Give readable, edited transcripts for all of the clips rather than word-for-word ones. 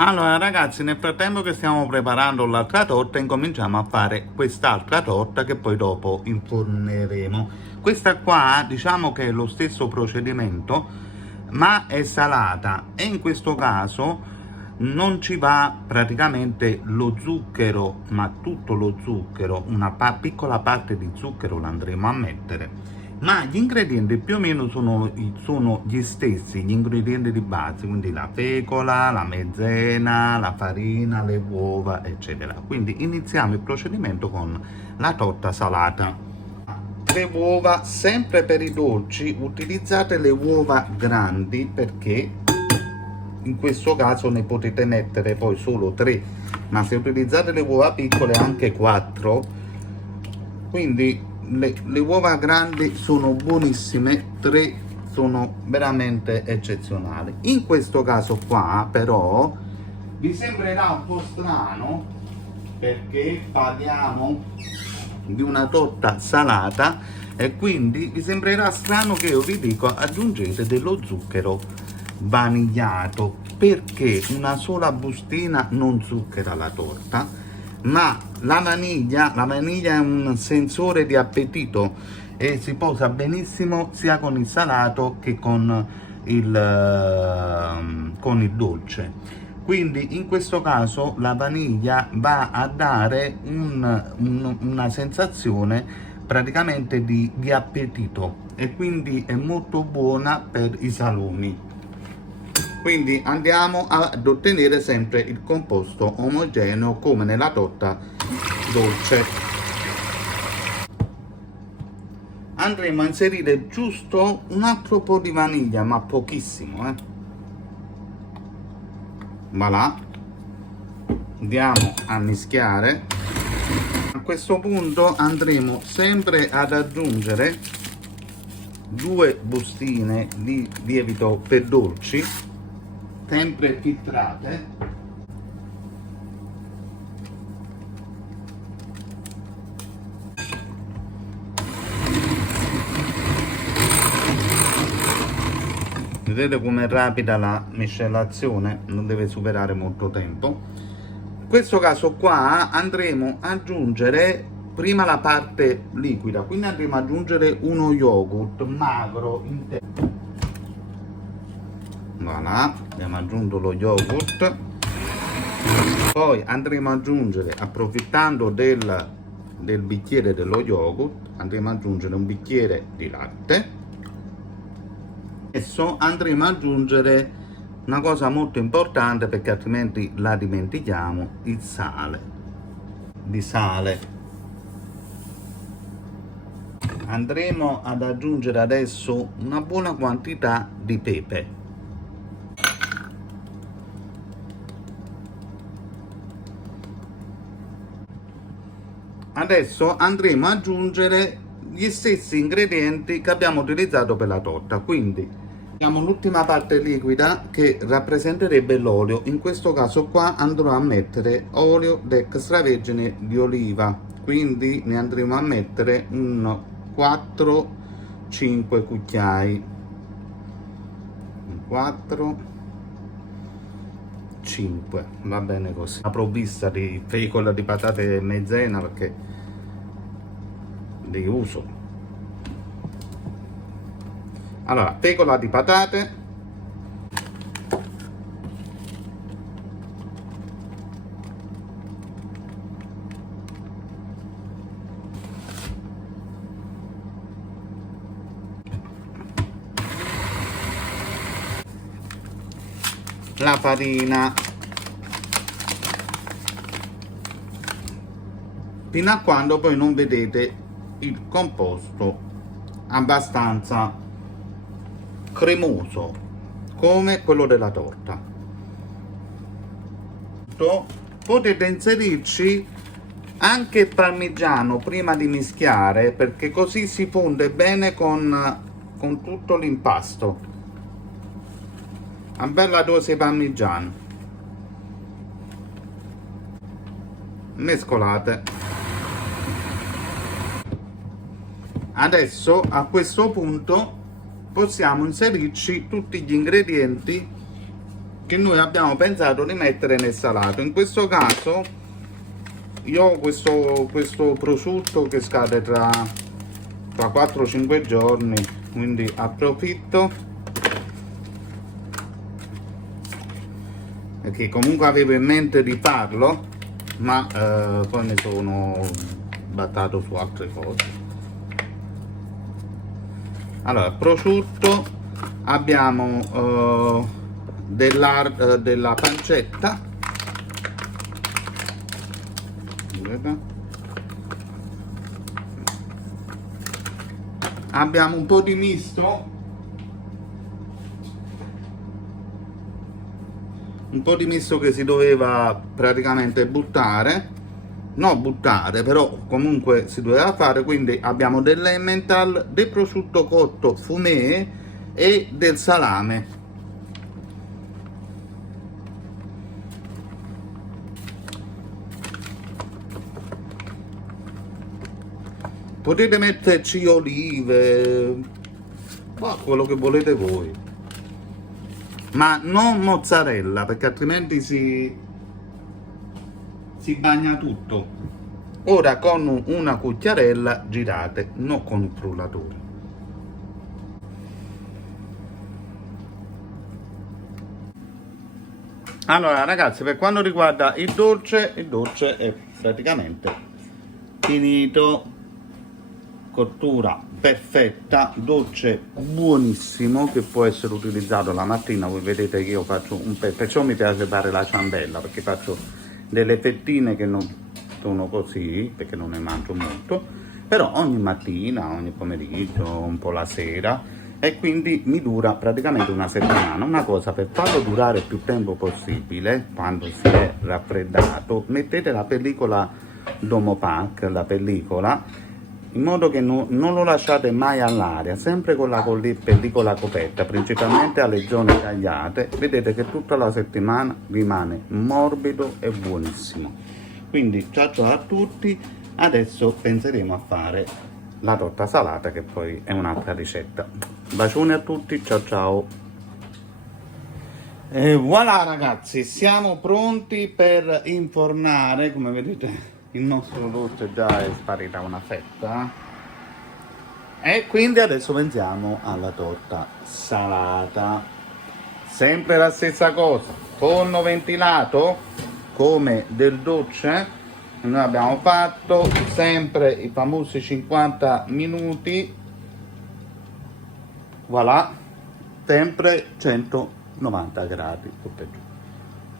Allora ragazzi, nel frattempo che stiamo preparando l'altra torta, incominciamo a fare quest'altra torta che poi dopo inforneremo. Questa qua diciamo che è lo stesso procedimento, ma è salata, e in questo caso non ci va praticamente lo zucchero, ma tutto lo zucchero, una piccola parte di zucchero l'andremo a mettere, ma gli ingredienti più o meno sono gli stessi, gli ingredienti di base, quindi la fecola, la maizena, la farina, le uova, eccetera. Quindi iniziamo il procedimento con la torta salata. Le uova, sempre per i dolci, utilizzate le uova grandi, perché in questo caso ne potete mettere poi solo 3, ma se utilizzate le uova piccole anche 4. Quindi le uova grandi sono buonissime, 3 sono veramente eccezionali. In questo caso qua però vi sembrerà un po' strano, perché parliamo di una torta salata e quindi vi sembrerà strano che io vi dico aggiungete dello zucchero vanigliato, perché una sola bustina non zucchera la torta, ma la vaniglia è un sensore di appetito e si posa benissimo sia con il salato che con il dolce. Quindi in questo caso la vaniglia va a dare una sensazione praticamente di appetito, e quindi è molto buona per i salumi. Quindi andiamo ad ottenere sempre il composto omogeneo come nella torta dolce. Andremo a inserire giusto un altro po' di vaniglia, ma pochissimo, voilà. Andiamo a mischiare. A questo punto andremo sempre ad aggiungere 2 bustine di lievito per dolci, sempre filtrate. Vedete com'è rapida la miscelazione, non deve superare molto tempo. In questo caso qua andremo ad aggiungere prima la parte liquida, quindi andremo ad aggiungere uno yogurt magro intero. Voilà, abbiamo aggiunto lo yogurt. Poi andremo ad aggiungere, approfittando del bicchiere dello yogurt, andremo ad aggiungere un bicchiere di latte. Adesso andremo ad aggiungere una cosa molto importante, perché altrimenti la dimentichiamo: il sale. Di sale andremo ad aggiungere adesso una buona quantità di pepe. Adesso andremo ad aggiungere gli stessi ingredienti che abbiamo utilizzato per la torta, quindi abbiamo l'ultima parte liquida che rappresenterebbe l'olio. In questo caso qua andrò a mettere olio d'extravergine di oliva, quindi ne andremo a mettere un 4-5 cucchiai. 4-5, va bene così. La provvista di fecola di patate e maizena, perché li uso. Allora, fecola di patate, la farina, fino a quando poi non vedete il composto abbastanza cremoso come quello della torta. Potete inserirci anche il parmigiano prima di mischiare, perché così si fonde bene con tutto l'impasto. Una bella dose di parmigiano. Mescolate. Adesso a questo punto possiamo inserirci tutti gli ingredienti che noi abbiamo pensato di mettere nel salato. In questo caso io ho questo prosciutto che scade tra 4-5 giorni, quindi approfitto, perché comunque avevo in mente di farlo, ma poi mi sono battato su altre cose. Allora, prosciutto, abbiamo della pancetta, abbiamo un po' di misto, che si doveva praticamente buttare, non buttare, però comunque si doveva fare, quindi abbiamo dell'emmental, del prosciutto cotto fumé e del salame. Potete metterci olive, quello che volete voi, ma non mozzarella, perché altrimenti si bagna tutto. Ora con una cucchiarella girate, non con il frullatore. Allora ragazzi, per quanto riguarda il dolce è praticamente finito. Cottura perfetta, dolce buonissimo, che può essere utilizzato la mattina. Voi vedete che io faccio perciò mi piace fare la ciambella, perché faccio delle fettine che non sono così, perché non ne mangio molto, però ogni mattina, ogni pomeriggio, un po' la sera, e quindi mi dura praticamente una settimana. Una cosa, per farlo durare più tempo possibile, quando si è raffreddato, mettete la pellicola Domopac, la pellicola, in modo che non lo lasciate mai all'aria, sempre con la pellicola coperta, principalmente alle zone tagliate. Vedete che tutta la settimana rimane morbido e buonissimo. Quindi ciao ciao a tutti, adesso penseremo a fare la torta salata, che poi è un'altra ricetta. Bacioni a tutti, ciao ciao. E voilà ragazzi, siamo pronti per infornare. Come vedete il nostro dolce già è sparita una fetta, e quindi adesso pensiamo alla torta salata. Sempre la stessa cosa, forno ventilato come del dolce. Noi abbiamo fatto sempre i famosi 50 minuti, voilà, sempre 190 gradi tutto giù,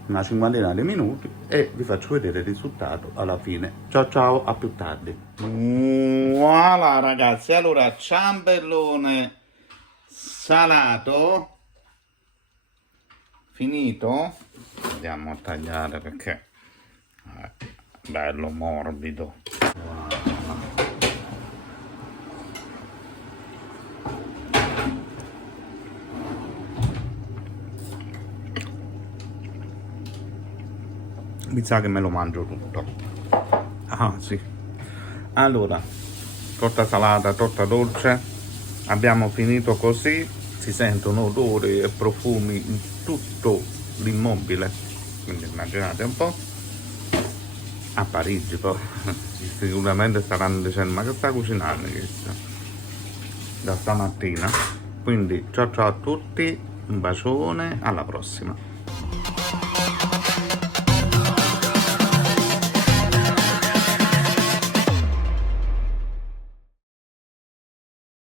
una cinquantina di minuti, e vi faccio vedere il risultato alla fine. Ciao ciao, a più tardi. Voilà ragazzi, allora ciambellone salato finito. Andiamo a tagliare perché è bello morbido. Mi sa che me lo mangio tutto. Ah sì. Allora, torta salata, torta dolce, abbiamo finito così. Si sentono odori e profumi in tutto l'immobile, quindi immaginate un po'. A Parigi poi sicuramente staranno dicendo: ma che sta cucinando questo da stamattina? Quindi ciao ciao a tutti, un bacione, alla prossima.